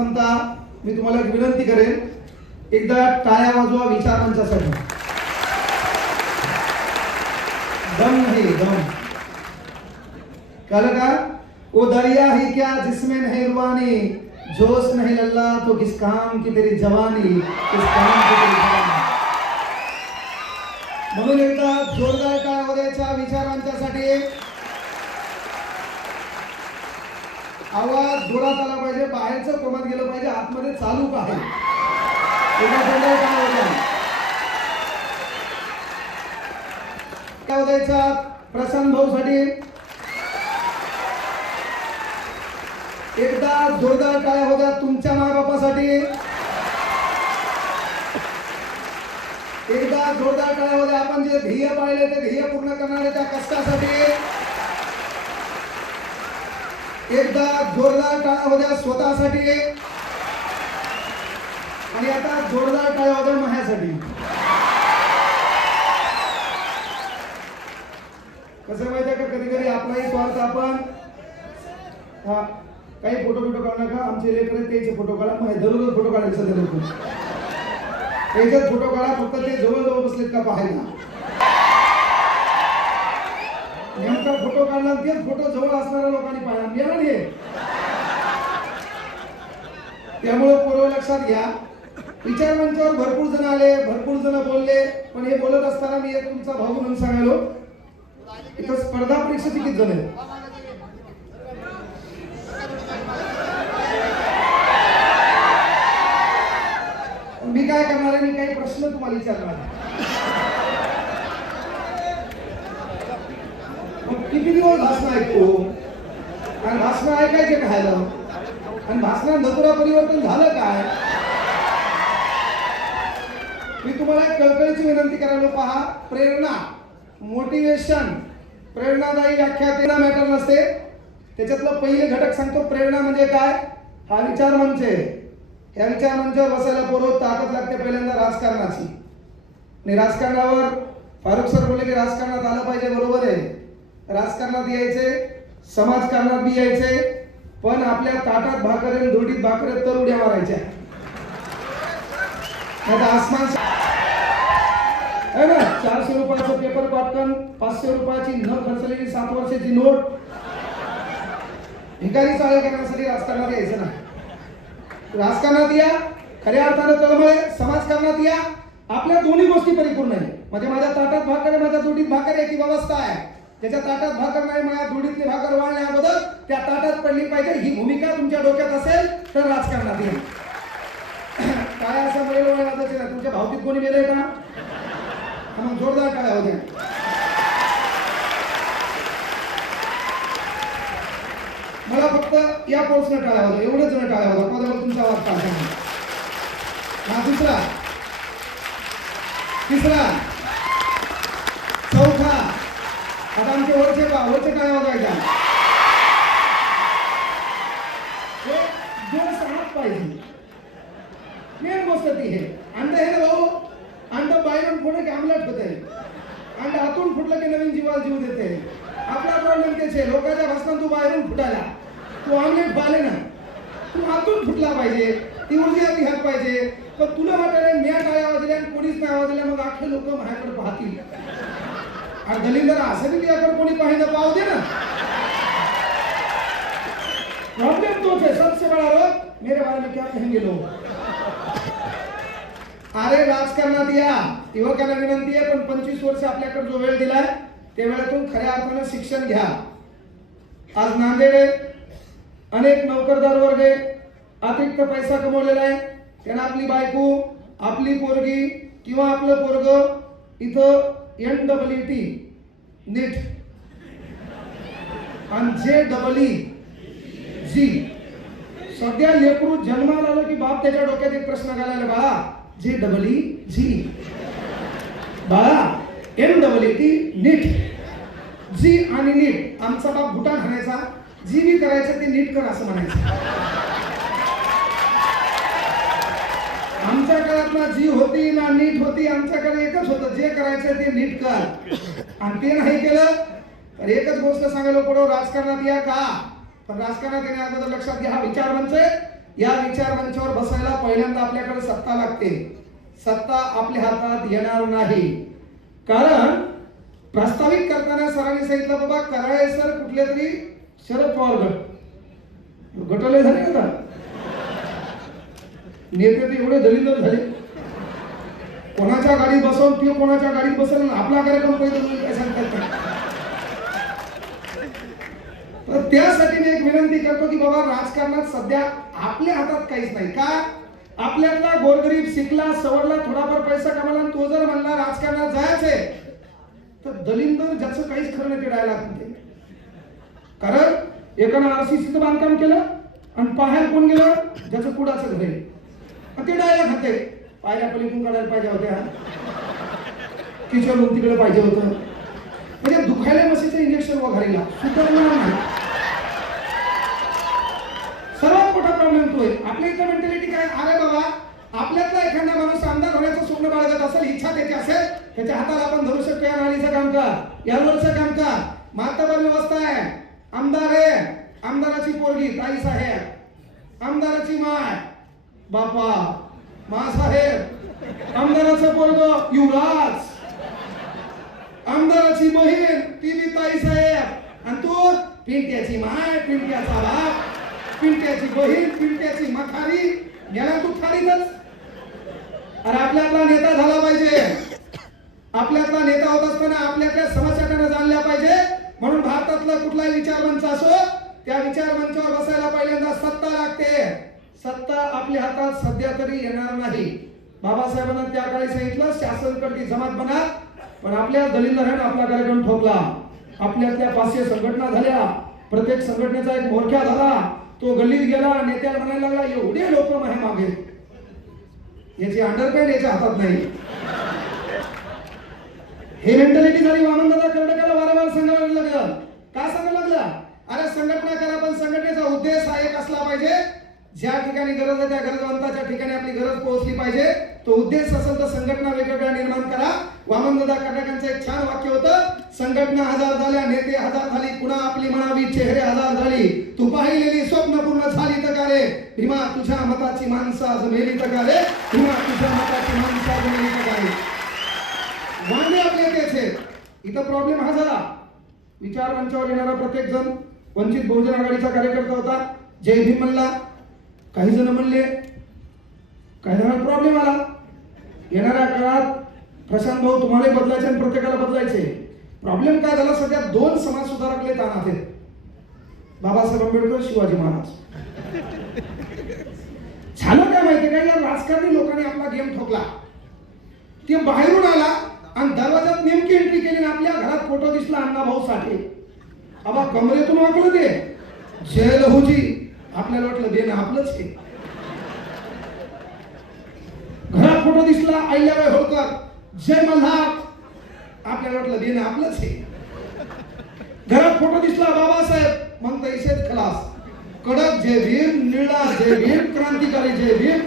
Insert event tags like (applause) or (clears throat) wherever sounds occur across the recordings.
प्रथमतः मी तुम्हाला एक विनंती करेन एकदा टाळ्या वाजवा विचार मंचासाठी. दम नहीं दम. कल का? वो दरिया ही क्या जिसमें नहीं रुआनी? जोश नहीं लल्ला तो किस काम की तेरी जवानी? किस काम की तेरी जवानी? म्हणून एकदा जोरदार काय होण्याच्या विचारांच्यासाठी आवाज जोरात आला पाहिजे बाहेरचं कोमात गेलं पाहिजे आतमध्ये चालू आहे. एकदा जोरदार काय होत्या काय होत्याचा प्रसन्न भाऊ साठी एकदा जोरदार काय होत्या तुमच्या मायबापासाठी? एकदा जोरदार काय होत्या आपण जे ध्येय पाहिले ते ध्येय पूर्ण करणारे त्या कष्टासाठी एकदा जोरदार टाळ्या होत्या स्वतःसाठी आणि आता जोरदार टाळ्या होत्या माझ्यासाठी. कसं माहिती का? कधी कधी आपलाही स्वार्थ आपण हा काही फोटो बिटो काढू नका. आमचे लेकर आहेत त्याचे फोटो काढा. माझे दररोज फोटो काढायचे सध्या त्याच्यात फोटो काढा. फक्त ते जवळ जवळ बसलेत का पाहायला? नेमका फोटो काढला तेच फोटो जवळ असणाऱ्या लोकांनी पाहिला. मिळाला नाही त्यामुळे पूर्व लक्षात घ्या. विचार मंचावर भरपूर जण आले भरपूर जण बोलले पण हे बोलत असताना मी एक तुमचा भाऊ म्हणून सांगायलो. इथं स्पर्धा परीक्षेचे किती जण आहेत? मी काय करणार आहे? मी काही प्रश्न तुम्हाला विचारणार आहे. मग किती दिवस भाषण ऐकतो? आणि भाषण ऐकायचे खायला. आणि भाषणात नजुरा परिवर्तन झालं काय? मी तुम्हाला एक कळकळीची विनंती करायला पहा. प्रेरणा मोटिवेशन प्रेरणादायी व्याख्या तेला मॅटर नसते. त्याच्यातलं पहिले घटक सांगतो. प्रेरणा म्हणजे काय? हा विचार मंच आहे या विचार मंचावर बसायला पोरं ताकद लागते पहिल्यांदा राजकारणाची. आणि राजकारणावर फारुख सर बोलले की राजकारणात आलं पाहिजे बरोबर आहे. राजकारणात यायचे समाजकारणात बी यायचे पण आपल्या ताटात भाकर आणि दोडीत भाकर तर उड्या मारायच्या. आसमान ना? चारशे रुपयाचं पेपर कॉटन पाचशे रुपयाची न खर्चलेली सात वर्षाची नोट. भिकारी चालू करण्यासाठी राजकारणात यायचं ना राजकारणात या खऱ्या अर्थानं तळमळे समाजकारणात या. आपल्या दोन्ही गोष्टी परिपूर्ण आहे म्हणजे माझ्या ताटात भाकर आहे माझ्या दोडीत भाकर आहे व्यवस्था आहे. त्याच्या ताटात भाकर नाही माझ्या दोडीतली भाकर वाढल्या अगोदर त्या ताटात पडली पाहिजे. ही भूमिका तुमच्या डोक्यात असेल तर राजकारणात येईल. काय असं मिळेल वाढायचं तुमच्या भावतीत कोणी गेलंय का? मग जोरदार काय होते मला फक्त या कोर्सनं टाळ्या होत्या एवढंच जण टाळ्या होत्या पदावर तुमचा आवाज काढता हा दुसरा. तिसरा. आता आमचे वरचे का वरचे काय वागायचा दोन हात पाहिजे. मेन गोष्ट ती आहे अंड हे भाऊ अंड बाहेरून फुटलं की आमलेट होते अंड आतून फुटलं की नवीन जीवाला जीव देते आपला प्रॉब्लेम तेच आहे लोकांच्या भाषणात तू बाहेरून फुटायला. तू आमलेट बाले ना. तू आतून फुटला पाहिजे ती ऊर्जा ती हात पाहिजे. पण तुला वाटायला मी टाळ्या वाजल्या आणि कोणीच नाही वाजल्या मग अख्खे लोक माझ्याकडे पाहतील. आणि दलिंदर असं बी तुझ्याकडे कोणी पाहिजे पाहू दे ना. प्रॉब्लेम तोच है सबसे बड़ा रोग मेरे बारे में क्या कहेंगे लोग? अरे राजकारणात या. युवकांना विनंती आहे पण पंचवीस वर्ष आपल्याकडे जो वेळ दिलाय त्या वेळातून खऱ्या अर्थानं शिक्षण घ्या. आज नांदेड आहे. अनेक नोकरदार वर्ग अतिरिक्त पैसा कमवलेला आहे. त्यांना आपली बायको आपली पोरगी किंवा आपलं पोरग इथं N double E T NEET आणि जे डबल ई जी सध्या लेकरू जन्माला आलं की बाप त्याच्या डोक्यात एक प्रश्न घालायला बाळा जे डबल ई जी बाळा M double E T NEET G आणि नीट आमचा बाप भुटा खाण्याचा जी बी करायचं ते नीट कर असं म्हणायचं आमच्या काळात ना जी होती ना नीट होती आमच्याकडे एकच होतं जे करायचं ते नीट कर. आणि ते नाही केलं तर एकच गोष्ट सांगायला पडो राजकारणात या का? पण राजकारणात येण्या अगोदर लक्षात घ्या हा विचार म्हणजे या विचार मंचावर बसायला पहिल्यांदा आपल्याकडे सत्ता लागते. सत्ता आपल्या हातात येणार नाही. कारण प्रस्तावित करताना सरांनी सांगितलं बाबा कराळे सर कुठले तरी शरद पवार गट. गटले झाले का नेते एवढे दलिंदर झाले. कोणाच्या गाडीत बसवून किंवा कोणाच्या गाडीत बसवून आपला कार्यक्रम पहिले होईल काय सांगतात तर त्यासाठी मी एक विनंती करतो की बाबा राजकारणात सध्या आपल्या हातात काहीच नाही. का? आपल्यातला गोरगरीब शिकला सवडला थोडाफार पैसा कमाला तो जर म्हणला राजकारणात जायचंय तर दलिंदर ज्याचं काहीच खरं नाही ते डायलॉग कारण एकानं आरसीसीचं बांधकाम केलं आणि पाहायला कोण गेलं? ज्याचं कुडाचं घर आहे. ते डायला खाते पायऱ्या पलीकडून काढायला पाहिजे होत्या. किशोर तिकडे पाहिजे होतं. म्हणजे दुखायला मशीचं इंजेक्शन वगैरेला सुधारणार नाही सर्वात मोठा प्रॉब्लेम तो आहे. आपल्या इथं मेंटॅलिटी काय? अरे बाबा आपल्यातला एखादा माणूस आमदार होण्याचं स्वप्न बाळगत असेल इच्छा त्याची असेल त्याच्या हाताला आपण धरू शकतो या नालीचं काम कर. यावरचं काम कर. मातबर व्यवस्था आहे. आमदार आहे. आमदाराची पोरगी ताई साहेब. आमदाराची माय. बापा. मासाहेब आमदाराचा पोरग युवराज. आमदाराची बहीण ती बी ताई साहेब आणि तू पिंट्याची माय पिंट्याचा बाप. पिंट्याची बहीण पिंट्याची मखारी. गेला तू खारीतच. अरे आपल्यातला नेता झाला पाहिजे. आपल्यातला नेता होत असताना आपल्यातल्या समस्या त्यांना जाणल्या पाहिजे. म्हणून भारतातला कुठलाही विचारमंच असो त्या विचारमंचावर बसायला पहिल्यांदा सत्ता लागते. सत्ता आपल्या हातात सध्या तरी येणार नाही. बाबासाहेबांना त्या काळी सांगितलं शासनकडची जमात बना. पण आपल्या दलिंदराने आपला कार्यक्रम ठोकला. आपल्यातल्या पाचशे संघटना झाल्या. प्रत्येक संघटनेचा एक मोर्चा झाला. तो गल्लीत गेला नेत्याला म्हणायला लागला एवढे लोक माझ्या मागे याची अंडरपॅन्ट याच्या हातात नाही. हे मेंटॅलिटी झाली वामनदादा कर्डकाला वारंवार सांगायला लागलं. का सांगायला लागलं? अरे संघटना करा पण संघटनेचा उद्देश हा एक असला पाहिजे. ज्या ठिकाणी गरज आहे त्या गरजवंताच्या ठिकाणी आपली गरज पोहोचली पाहिजे. तो उद्देश असेल तर संघटना वेगवेगळ्या निर्माण करा. वामनदादा कर्नाटकांचं एक छान वाक्य होतं. संघटना हजार झाल्या नेते हजार झाली पुन्हा आपली म्हणावी चेहरे हजार झाली. तू पाहिलेली स्वप्न पूर्ण झाली तर कारे भीमा तुझ्या मताची माणसं आज मेली तर कारे भीमा तुझ्या मताची माणसं आज मेली तर कारे वांदे आपले तेच आहेत. इथं प्रॉब्लेम हा झाला. विचार मंचावर येणारा प्रत्येक जण वंचित बहुजन आघाडीचा कार्यकर्ता होता. जय भीम म्हणला काही जण म्हणले काही जणांना प्रॉब्लेम आला. येणाऱ्या काळात प्रशांत भाऊ तुम्हालाही बदलायचे आणि प्रत्येकाला बदलायचे. प्रॉब्लेम काय झाला? सध्या दोन समाज सुधारकले तानात आहेत बाबासाहेब आंबेडकर शिवाजी महाराज. झालं काय माहितीये काय या राजकारणी लोकांनी आपला गेम ठोकला. ते बाहेरून आला आणि दरवाजात नेमकी एंट्री केली आणि आपल्या घरात फोटो दिसला अण्णा भाऊ साठे. बाबा कमरेतून वाकलं ते. जय लहूजी आपल्याला वाटलं देणं आपलंच आहे. घरात फोटो दिसला आईल्याबाई होळकर जय मल्हार. आपल्याला वाटलं देणं आपलंच आहे. घरात फोटो दिसला बाबासाहेब. मग तर खलास. कडक जय भीम निळा जय भीम क्रांतिकारी जय भीम.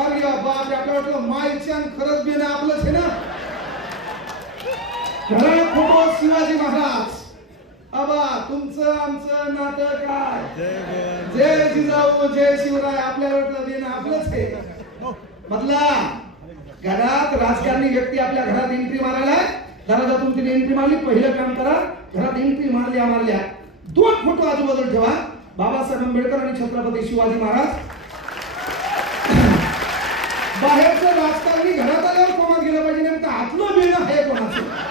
अरे बाप आपल्याला वाटलं मायच्या खरंच देणं आपलंच आहे ना? घरात फोटो शिवाजी महाराज. आबा तुमचं आमचं नातं काय? जय जिजाऊ जय शिवराय आपल्याला वाटलं देणं आपलंच आहे. बदला घरात राजकारणी व्यक्ती आपल्या घरात एंट्री मारायला दरवाजातून तिने एंट्री मारली पहिलं काम करा घरात एंट्री मारल्या मारल्या. दोन फोटो आजूबाजूला ठेवा. बाबासाहेब आंबेडकर आणि छत्रपती शिवाजी महाराज. बाहेरचं राजकारणी घरात आल्यावर कोणात गेलं पाहिजे नेमकं आतलं बिळणं आहे कोणाचं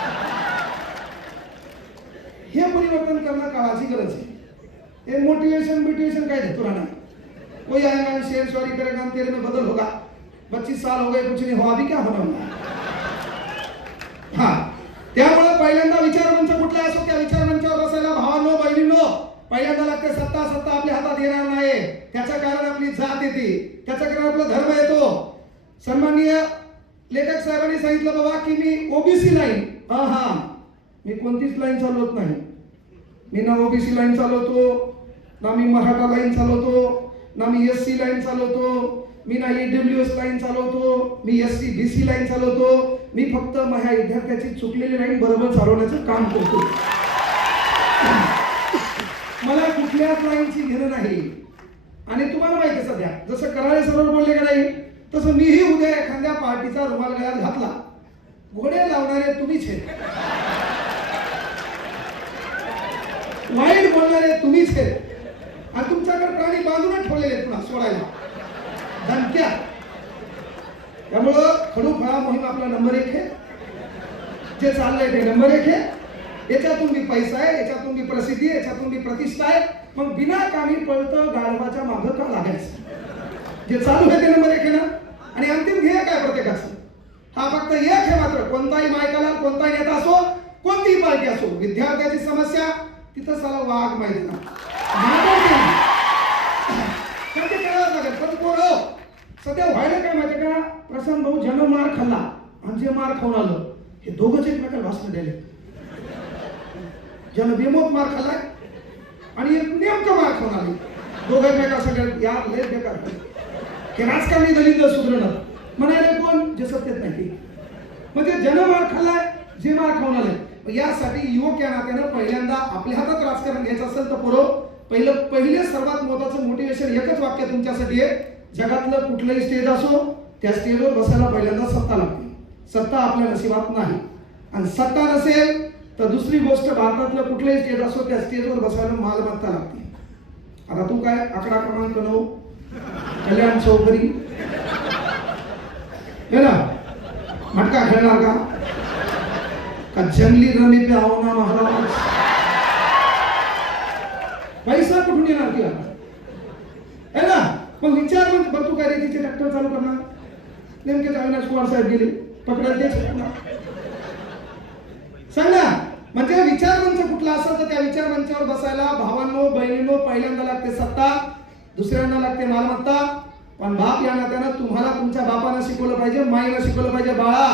हे परिवर्तन करणं काळाची गरज आहे. ये मोटिवेशन मोटिवेशन काय देतो राणा? कोई आएगा शेर सवारी करेगा तेरे में बदल होगा. पच्चीस साल हो गए कुछ नहीं हुआ अभी क्या होना होगा? हा त्यामुळे पहिल्यांदा विचार मंच कुठला असो त्या विचार मंचावर बसायला भावांनो बहिणींनो पहिल्यांदा लागते सत्ता सत्ता आपल्या हातात येणार नाही. त्याचं कारण आपली जात येते. त्याचं कारण आपला धर्म येतो. सन्माननीय लेखक साहेबांनी सांगितलं बाबा की मी ओबीसी लाईन हा हा मी कोणतीच लाईन चालवत नाही. मी ना ओबीसी लाईन चालवतो ना मी मराठा लाईन चालवतो ना मी एस सी लाईन चालवतो मी ना ईडब्ल्यू एस लाईन चालवतो मी S C B C line चालवतो मी फक्त माझ्या विद्यार्थ्याची चुकलेली लाईन बरोबर चालवण्याचं काम करतो. मला कुठल्याच लाईनची घेणं नाही. आणि तुम्हाला माहिती आहे सध्या जसं कराळे सरोवर बोलले का नाही तसं मीही उद्या एखाद्या पार्टीचा रुमाल गळ्यात घातला. घोडे लावणारे तुम्हीच आहे वाईट बोलणारे तुम्हीच आहेत आणि तुमच्याकडे प्राणी बाजूने ठेवलेले आहेत पुन्हा सोडायला. धमक्या. त्यामुळं खडू फळा मोहीम आपला नंबर एक आहे. जे चाललंय ते नंबर एक आहे. याच्यातून बी पैसा आहे याच्यातून बी प्रसिद्धी आहे याच्यातून बी प्रतिष्ठा आहे. मग बिना कामी पळतं गाढवाच्या मागं का लागायचं? जे चालू आहे ते नंबर एक आहे ना? आणि अंतिम ध्येय काय प्रत्येकाचं? हा फक्त एक आहे मात्र. कोणताही मायकाला कोणताही नेता असो कोणतीही पार्टी असो विद्यार्थ्याची समस्या तिथं साला वाघ माहिती ना नाटक ते करावंच लागेल. पण पोरं, सध्या व्हायला काय माहिती का? प्रसन्न भाऊ ज्यानं मार खाल्ला आणि जे मार खाऊन आलं हे दोघंच एकमेकाला भाषण गेले. ज्यानं बेमोत मार खाल्लाय आणि एक नेमकं मार खाऊन आले. दोघं एकमेका सगळ्यात यार लय बेकार. हे राजकारणी दलित सुधरणार म्हणाले कोण? जे सत्तेत नाही ते. म्हणजे ज्यानं मार खाल्लाय जे मार खाऊन आले. यासाठी युवक या नात्यानं पहिल्यांदा आपल्या हातात राजकारण घ्यायचं असेल तर पुरो पहिलं पहिले सर्वात महत्वाचं मोटिवेशन एकच वाक्य तुमच्यासाठी आहे. जगातलं कुठलंही स्टेज असो त्या स्टेजवर बसायला पहिल्यांदा सत्ता लागते. सत्ता आपल्या नशिबात नाही. आणि सत्ता नसेल तर दुसरी गोष्ट भारतातलं कुठलंही स्टेज असो त्या स्टेजवर बसायला मालमत्ता लागते. आता तू काय आकडा क्रमांक नऊ? कल्याण चौधरी. हे ना मटका खेळणार का? का जंगली रमी पे आओ ना महाराज? पैसा कुठून येणार किंवा आता है ना? मग विचार मग बघ तू काय रेतीचे ट्रॅक्टर चालू करणार? नेमके अविनाश कुमार साहेब गेले पकडायला तेच सांग ना म्हणजे विचार मंच कुठला असेल तर त्या विचार मंचावर बसायला भावांनो बहिणींनो पहिल्यांदा लागते सत्ता दुसऱ्यांदा लागते मालमत्ता. पण बाप या नात्यानं तुम्हाला तुमच्या बापानं शिकवलं पाहिजे माईला शिकवलं पाहिजे बाळा.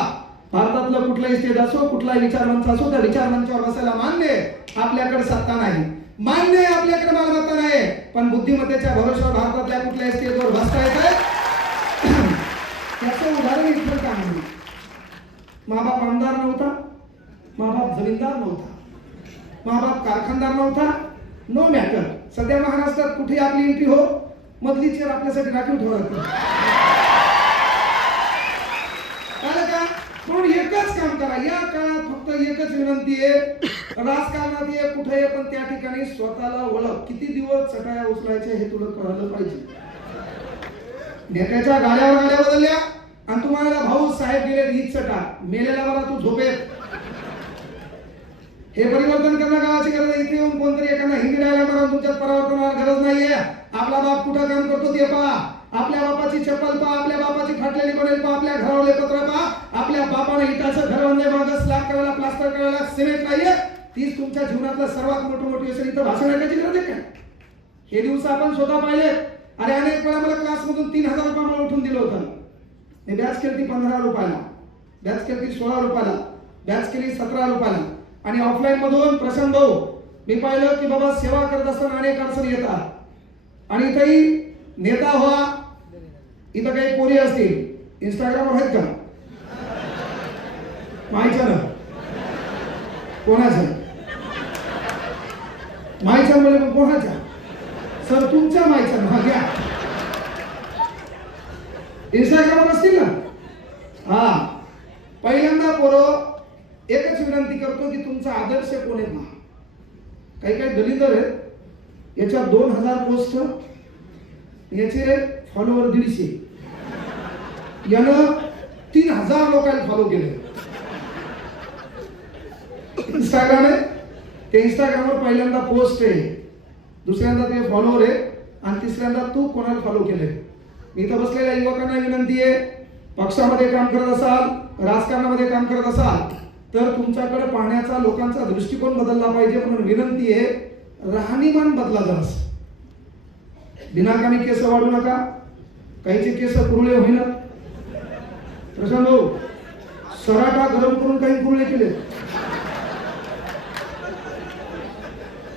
भारतातलं कुठलाही स्टेज असो कुठलाही विचारवंत असो त्या विचारवंतावर बसायला मान्य आपल्याकडे सत्ता नाही. मान्य आहे आपल्याकडे मालमत्ता नाही. पण बुद्धिमत्तेच्या भरोशावर भारतातल्या कुठल्याही स्टेजवर बसता येत आहे? (clears throat) त्याचं उदाहरण इथं का आहे माबाप आमदार नव्हता माबाप जमीनदार नव्हता माबाप कारखानदार नव्हता नो मॅटर सध्या महाराष्ट्रात कुठे आपली एंट्री हो मधली चेअर आपल्यासाठी राखीव ठेवा लागते कळलं का एकच काम करा. या काळात फक्त एकच विनंती आहे. राजकारणात ये कुठे आहे पण त्या ठिकाणी स्वतःला ओळख. किती दिवस चटाया उचलायचे हे तुला कळलं पाहिजे. नेत्याच्या गाड्यावर गाड्या बदलल्या आणि तुम्हाला भाऊ साहेब गेले ही चटा. मेलेला बरा तू झोपेत. हे परिवर्तन करणं गावाची गरज आहे. इथे येऊन कोणतरी एखादा हिंदी डायला करा तुमच्यात परावर्तनाला गरज नाहीये. आपला बाप कुठं काम करतो ते पहा. आपल्या बापाची चप्पल पहा आपल्या बापाची फाटलेली बनेल पहा आपल्या घरावले पत्र पहा. आपल्या बापाने इटाचं घर बांधले म्हणजे मागं स्लॅब करायला प्लास्टर करायला सिमेंट नाहीये. तीच तुमच्या जीवनातलं सर्वात मोठं मोटिवेशन इथं भाषण ऐकायची गरज आहे का हे दिवस आपण स्वतः पाहिले. अरे अनेक वेळा मला क्लासमधून तीन हजार रुपये मला उठून दिलं होतं. मी बॅच केली पंधरा रुपयाला. बॅच केली सोळा रुपयाला. बॅच केली सतरा रुपयाला. आणि ऑफलाईन मधून प्रशांत भाऊ मी पाहिलं की बाबा सेवा करत असताना अनेक अडचणी येतात. आणि इथंही नेता व्हा इथं काही पोरी असतील इंस्टाग्रामवर आहेत का? माहिती ना? कोणाचं? माहिती म्हणजे मग कोणाच्या सर तुमच्या माहिती हा घ्या. इंस्टाग्रामवर असतील ना? हा. पहिल्यांदा पोरं एकच विनंती करतो की तुमचा आदर्श कोण आहे? ना काही काही दलिंदर आहेत. याच्या दोन हजार पोस्ट. याचे फॉलोवर दीडशे. यानं तीन हजार लोकांना फॉलो केले. इंस्टाग्राम आहे ते इंस्टाग्रामवर पहिल्यांदा पोस्ट आहे. दुसऱ्यांदा ते फॉलोवर आहे. आणि तिसऱ्यांदा तू कोणाला फॉलो केले? मी इथं बसलेल्या युवकांना विनंती आहे पक्षामध्ये काम करत असाल राजकारणामध्ये काम करत असाल तर तुमच्याकडे पाहण्याचा लोकांचा दृष्टिकोन बदलला पाहिजे म्हणून विनंती आहे राहणीमान बदला जरास. बिनाकामी केस वाढू नका. काहीचे केस कुरळे होईना. प्रशांत भाऊ सराटा गरम करून काही कुरळे केले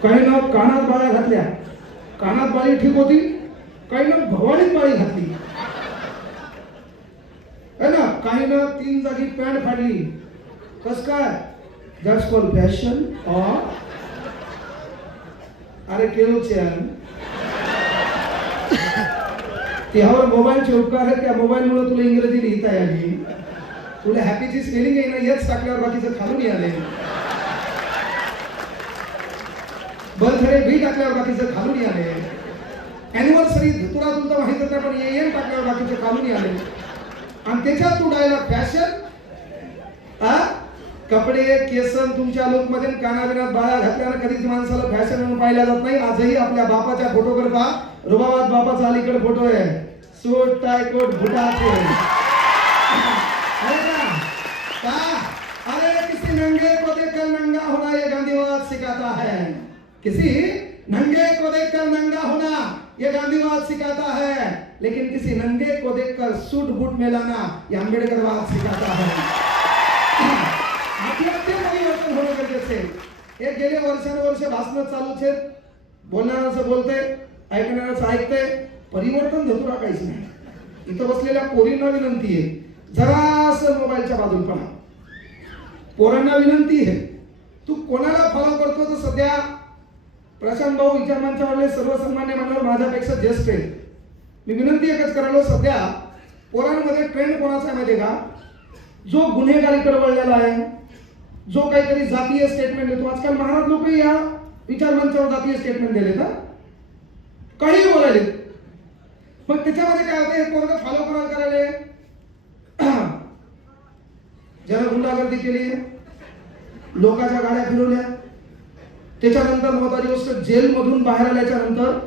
काही ना कानात बाळ्या घातल्या. कानात बाळी ठीक होती काही ना भवानीत बाळी घातली. है ना? काही ना तीन जागी पॅन्ट फाडली. कस काय? दॅट्स कॉल फॅशन अरे केलो यार (laughs) त्यावर मोबाईलचे उपकार आहेत त्या मोबाईलमुळे तुला इंग्रजी लिहिता आली तुला हॅपीची स्पेलिंग आहे ना येच टाकल्यावर बाकीचं खालून आले बर्थडे बी टाकल्यावर बाकीचं खालून आले अॅनिव्हर्सरी तुला तुमचं माहीत होतं पण एन टाकल्यावर बाकीचं खालून आले आणि त्याच्यात तू डायलॉग फॅशन हा? कपडे केसन तुमच्या लुकमध्ये कानाबिनात बाळा घातल्यानं कधीच माणसाला फॅशन म्हणून पाहिला जात नाही. आजही आपल्या बापाच्या फोटोकडे पहा रुबाबात बापाचा अलीकडे फ़ोटो आहे सूट टाय कोट अरे का? अरे, किसी नंगे को देखकर नंगा होना ये गांधीवाद सिखाता है। किसी नंगे को देखकर नंगा होना ये गांधीवाद सिखाता है। लेकिन किसी नंगे को देखकर सूट, बूट में लाना ये अम्बेडकरवाद सिखाता है। आपल्यात ते परिवर्तन होणं गरजेचं हे गेले वर्षानुवर्ष भाषण चालूच आहेत बोलणाऱ्याचं बोलतंय ऐकणाऱ्याचं ऐकतंय? परिवर्तन धरू काहीच नाही. इथं बसलेल्या पोरींना विनंती आहे जरासं मोबाईलच्या बाजून पहा पोरांना विनंती आहे तू कोणाला फॉलो करतो तर सध्या? प्रशांत भाऊ विचारमांच्या वडले सर्वसन्मान्य म्हणल्यावर माझ्यापेक्षा ज्येष्ठ आहे. मी विनंती एकच करायलो सध्या पोरांमध्ये ट्रेंड कोणाचा आहे माहिती आहे का? जो गुन्हेगारीकडे वळलेला आहे जो काहीतरी जातीय स्टेटमेंट देतो. आजकाल महाराज लोक या विचारमंचावर जातीय स्टेटमेंट दिले ना काही बोलायले. मग त्याच्यामध्ये काय होते हे पोरग फॉलो कोणाला करायले? (clears throat) ज्याला गुंडागर्दी केली लोकांच्या गाड्या फिरवल्या. त्याच्यानंतर महत्वाची गोष्ट जेलमधून बाहेर आल्याच्यानंतर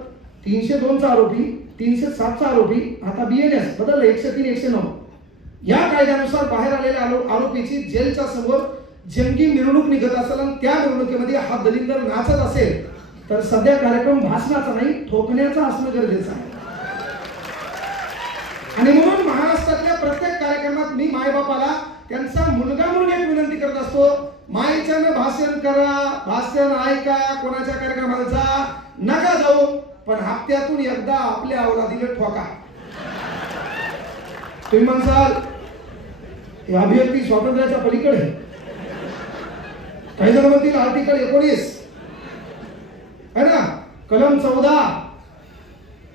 तीनशे दोनचा आरोपी तीनशे सातचा आरोपी आता बीएनएस बदललं एकशे तीन एकशे नऊ. या कायद्यानुसार बाहेर आलेल्या आरोपीची जेलच्या समोर जंगी मिरवणूक निघत असेल आणि त्या मिरवणुकीमध्ये हा दलिंदर नाचत असेल. तर सध्या कार्यक्रम भाषणाचा नाही ठोकण्याचा असणं गरजेचं आहे. आणि म्हणून महाराष्ट्रातल्या प्रत्येक कार्यक्रमात मी मायबापाला त्यांचा मुलगा म्हणून एक विनंती करत असतो मायच्यानं भाषण करा भाषण ऐका कोणाच्या कार्यक्रमाला जा नका जाऊ पण हप्त्यातून एकदा आपल्या अवलादीला ठोका. तुम्ही म्हणसाल अभिव्यक्ती स्वातंत्र्याच्या पलीकडे काही जण म्हणतील आर्टिकल एकोणीस. है ना? कलम चौदा.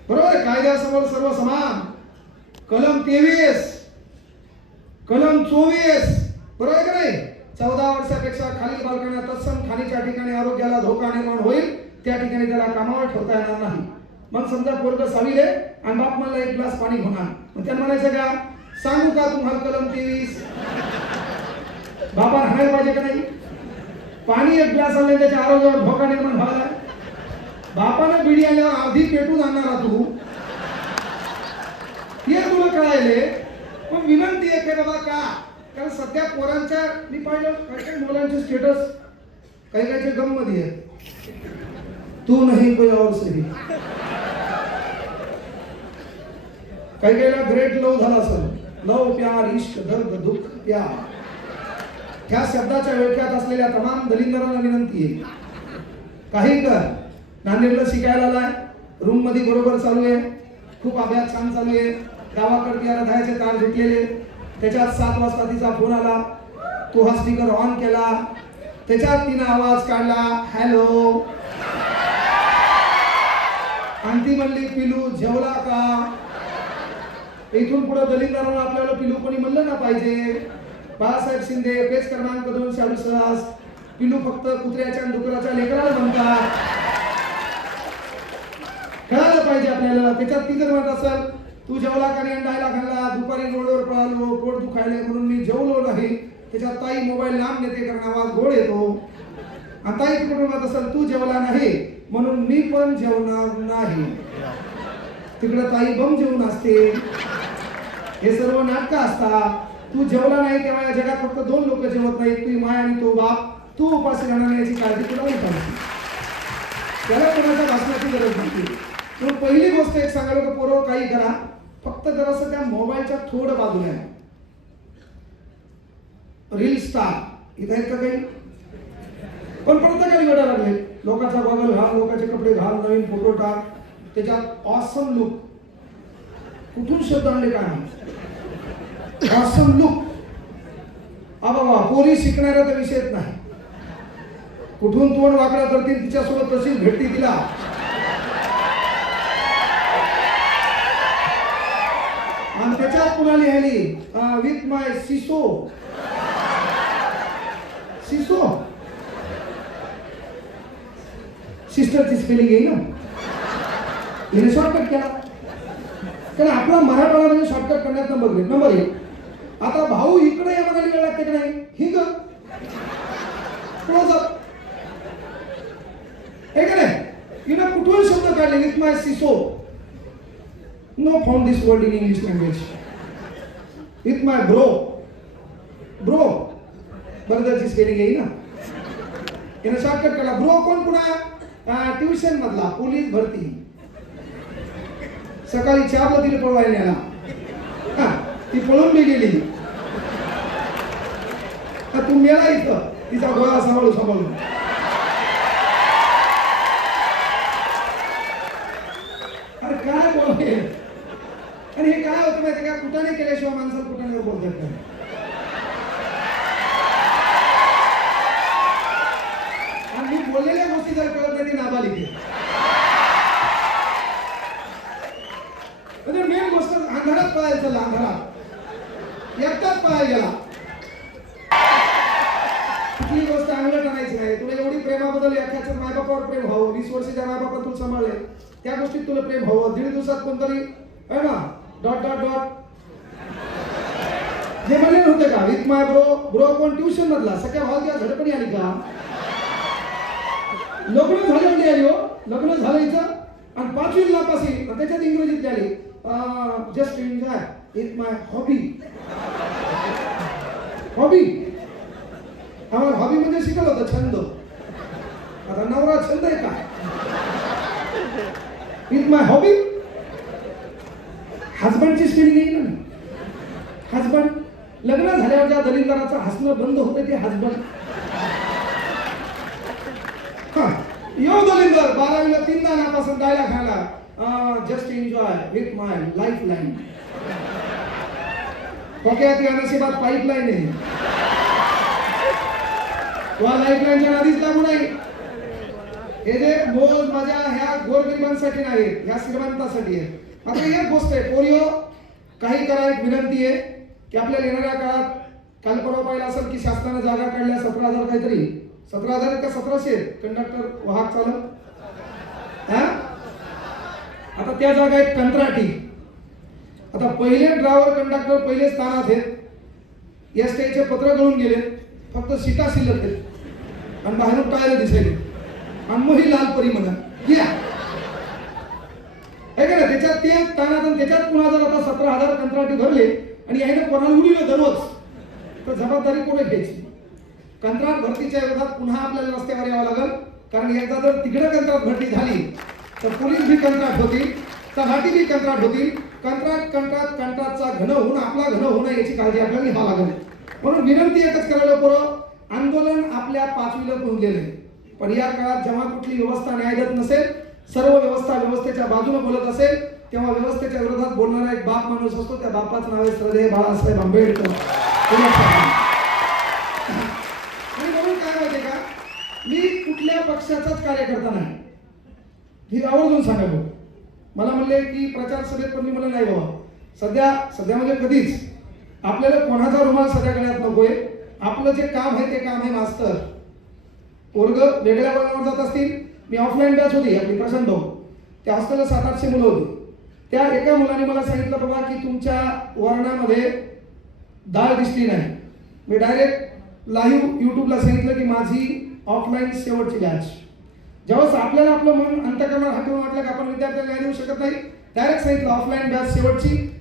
बरोबर कायद्यासमोर सर्व समान कलम तेवीस. कलम चोवीस. बरोबर आहे का नाही? चौदा वर्षापेक्षा खालील बालकांना तत्सम खालीच्या ठिकाणी आरोग्याला धोका निर्माण होईल त्या ठिकाणी त्याला कामावर ठेवता येणार नाही. मग समजा पोरग सावीले आणि बाप मला एक ग्लास पाणी होणार मग त्याला म्हणायचं का? सांगू का तुम्हाला कलम तेवीस? बाबा राहायला पाहिजे का नाही? पाणी एक ग्लास आले त्याच्या आरोग्यावर धोका निर्माण व्हायला बापानं बिडी आल्यावर आधी पेटून आणणार तू? हे तुला कळायले? मग विनंती आहे का बाबा का? कारण सध्या पोरांच्या मी पाहिलं काही काही मुलांचे स्टेटस काही काहीचे गममध्ये आहे तू नाही कोई और सही काही काहीला ग्रेट लव झाला असेल. लव प्यार इश्क दर्द दुःख प्यार. ह्या शब्दाच्या वेळक्यात असलेल्या तमाम दलिंदरांना विनंती आहे. काही कर. नांदेडला शिकायला आलाय. रूममध्ये बरोबर चालू आहे. खूप अभ्यास छान चालू आहे. गावाकडे तिला तार झुटलेले त्याच्यात सात वाजता तिचा फोन आला. तो हा स्पीकर ऑन केला. त्याच्यात तिनं आवाज काढला हॅलो आणि ती म्हणली पिलू जेवला का? इथून पुढे दलिंदरांना आपल्याला पिलू कोणी म्हणलं ना पाहिजे. बाळासाहेब शिंदे पेज क्रमांक दोनशे अडुसष्ट. पिलू फक्त कुत्र्याच्या डुकराच्या लेकराला म्हणतात. कळायला पाहिजे आपल्याला. त्याच्यात ती जर म्हणत असेल तू जेवला का नाही अंडायला खाल्ला दुपारी रोडवर पळालो पोट दुखायले म्हणून मी जेवलो नाही. त्याच्यात ताई मोबाईल लांब नेते कारण आवाज गोड येतो. आणि ताई तिकडून म्हणत असेल तू जेवला नाही. म्हणून मी पण जेवणार नाही. तिकडं ताई बम जेवून असते. हे सर्व नाटकं असतात. तू जेवला नाही तेव्हा या जगात फक्त दोन लोक जेवत नाहीत. तू माय आणि तो बाप. तू उपाशी राहणार याची काळजी तुला पाहिजे त्याला कोणाच्या भाषणाची गरज नव्हती. तर पहिली गोष्ट एक सांगायला का पोरं काही करा फक्त जरासं त्या मोबाईलच्या थोडं बाजूला आहे. रील स्टार इथं आहेत का काही? पण प्रत्येकाने वेळा लागले. लोकांचा गॉगल घाल लोकांचे कपडे घाल नवीन फोटो टाक. त्याच्यात ऑसम लुक कुठून शब्द आणले काय ऑसम लुक आ बाबा पोरी शिकणारा तर विषयच नाही. कुठून तोंड वाकडा करतील तिच्यासोबत तशीच भेटती तिला. आणि पुन्हा लिहिली with my seesaw seesaw सिस्टरची spelling येईल ना? हिने शॉर्टकट केला. कारण आपला मराठवाडा म्हणजे शॉर्टकट करण्यात नंबर घेत नंबर एक. आता भाऊ इकडे या बघायला वेळ लागते की नाही? हिंग क्लोज अप हे का नाही? हिनं कुठून शब्द काढले? With my seesaw no found this word in English language with my bro bro बर्दरची spelling येईल ना यानं शॉर्टकट केला ब्रो कोण पुन्हा ट्युशन मधला पोलीस भरती सकाळी चारला तिला पळवायला नेला हा, ती पळून बी गेली हा, तू मेला इथं तिचा गोळा सांभाळू सांभाळून अरे काय बोलते आणि हे काय होतं माहिती का कुठं नाही केल्याशिवाय माणसाला कुठाने बोलतात नाही आणि मी बोललेल्या गोष्टी जर कळत नाही ती नाबालिक आहे म्हणजे मेन गोष्ट अंधारात पळायला चालला अंधारात एकटाच पळायला गेला. कुठली गोष्ट अंगलट आणायची नाही. तुला एवढी प्रेमाबद्दल व्याख्याचं मायबापावर प्रेम व्हावं वीस वर्षाच्या मायबापा तुला सांभाळले. त्या गोष्टीत तुला प्रेम व्हावं दीड दिवसात कोणतरी आहे ना? Dot dot dot. हे म्हणले होते का विथ माय ब्रो ब्रो कोण ट्युशन मधला? सगळ्या भावच्या झडपणी आली का? लग्न झाले म्हणजे आली हो. लग्न झालं हिचं आणि पाचवी नापासी त्याच्यात इंग्रजीत आली. Just enjoy it my hobby hobby आम्हाला हॉबी म्हणजे शिकवलं होतं छंद. आता नवरा छंद आहे का? इट माय हॉबी हजबंडची स्पेलिंग येईल ना? हजबंड लग्न झाल्यावर ज्या दलिंदराचं हसणं बंद होते ते हजबंड हा. येऊ दलिंदर बारावीला तीनदा नापासून गायला खायला. Just enjoy with my life line okay ती नशिबात पाईपलाईन आहे. वा लाईफ लाईनच्या नादीच लागू नाही. हे जे मोज माझ्या ह्या गोरगरिबांसाठी नाही ह्या श्रीमंतासाठी आहे. आता एक गोष्ट आहे पोलिओ काही करा एक विनंती आहे की आपल्या येणाऱ्या काळात काल परवा पाहिलं असेल की शासनाने जागा काढल्या सतरा हजार काहीतरी. सतरा हजार का सतराशे? कंडक्टर वाहक चालक. हा? आता त्या जागा आहेत कंत्राटी. आता पहिले ड्रायव्हर कंडक्टर पहिले स्थानात आहेत. एस चे पत्र गळून गेले फक्त सीटा शिल्लक आहेत. आणि बाहेरून टायर दिसायले आणि मग ही लाल परी म्हणा. या. ऐका का ना त्याच्यात ते स्थानात आणि त्याच्यात पुन्हा जर आता सतरा हजार कंत्राटी भरले आणि याने कोणाला उडीलं दररोज तर जबाबदारी कोणी घ्यायची? कंत्राट भरतीच्या विरोधात पुन्हा आपल्याला रस्त्यावर यावं लागेल. कारण एकदा जर तिकडे कंत्राट भरती झाली तर पोलीस बी कंत्राट होतील तलाठी बी कंत्राट होतील. कंत्राट कंत्राट कंत्राटचा घन होऊन आपला घन होणं याची काळजी आपल्याला घ्यावं लागेल. म्हणून विनंती एकच करायला पोरं आंदोलन आपल्या पाचवीला पोहोचलेलं आहे पण या काळात जेव्हा कुठली व्यवस्था न्याय देत नसेल सर्व व्यवस्था व्यवस्थेच्या बाजूने बोलत असेल तेव्हा व्यवस्थेच्या विरोधात बोलणारा एक बाप माणूस असतो त्या बापाचं नाव आहे श्रद्धेय बाळासाहेब आंबेडकर. आणि म्हणून काय माहिती का? मी कुठल्या पक्षाचाच कार्यकर्ता नाही. ही आवर्जून सांगा भाऊ मला म्हणले की प्रचार सभेत पण मी म्हणलं नाही बाबा. सध्या सध्या म्हणजे कधीच. आपल्याला कोणाचा रुमाल सध्या गळ्यात नकोय. आपलं जे काम आहे ते काम आहे मास्तर. पोरग वेगळ्या वर्गावर जात असतील. मी ऑफलाईन बॅच होती आपली प्रसन्न त्या हॉस्टेलला सात आठशे मुलं होती. त्या एका मुलाने मला सांगितलं बाबा की तुमच्या वर्णामध्ये डाळ दिसली नाही. मी डायरेक्ट लाईव्ह यूट्यूबला सांगितलं की माझी ऑफलाईन शेवटची बॅच जेव्हा आपल्याला आपलं मन अंतकरणात हटवून वाटलं की आपण विद्यार्थ्याला न्याय देऊ शकत नाही डायरेक्ट सांगितलं ऑफलाईन बॅच शेवटची.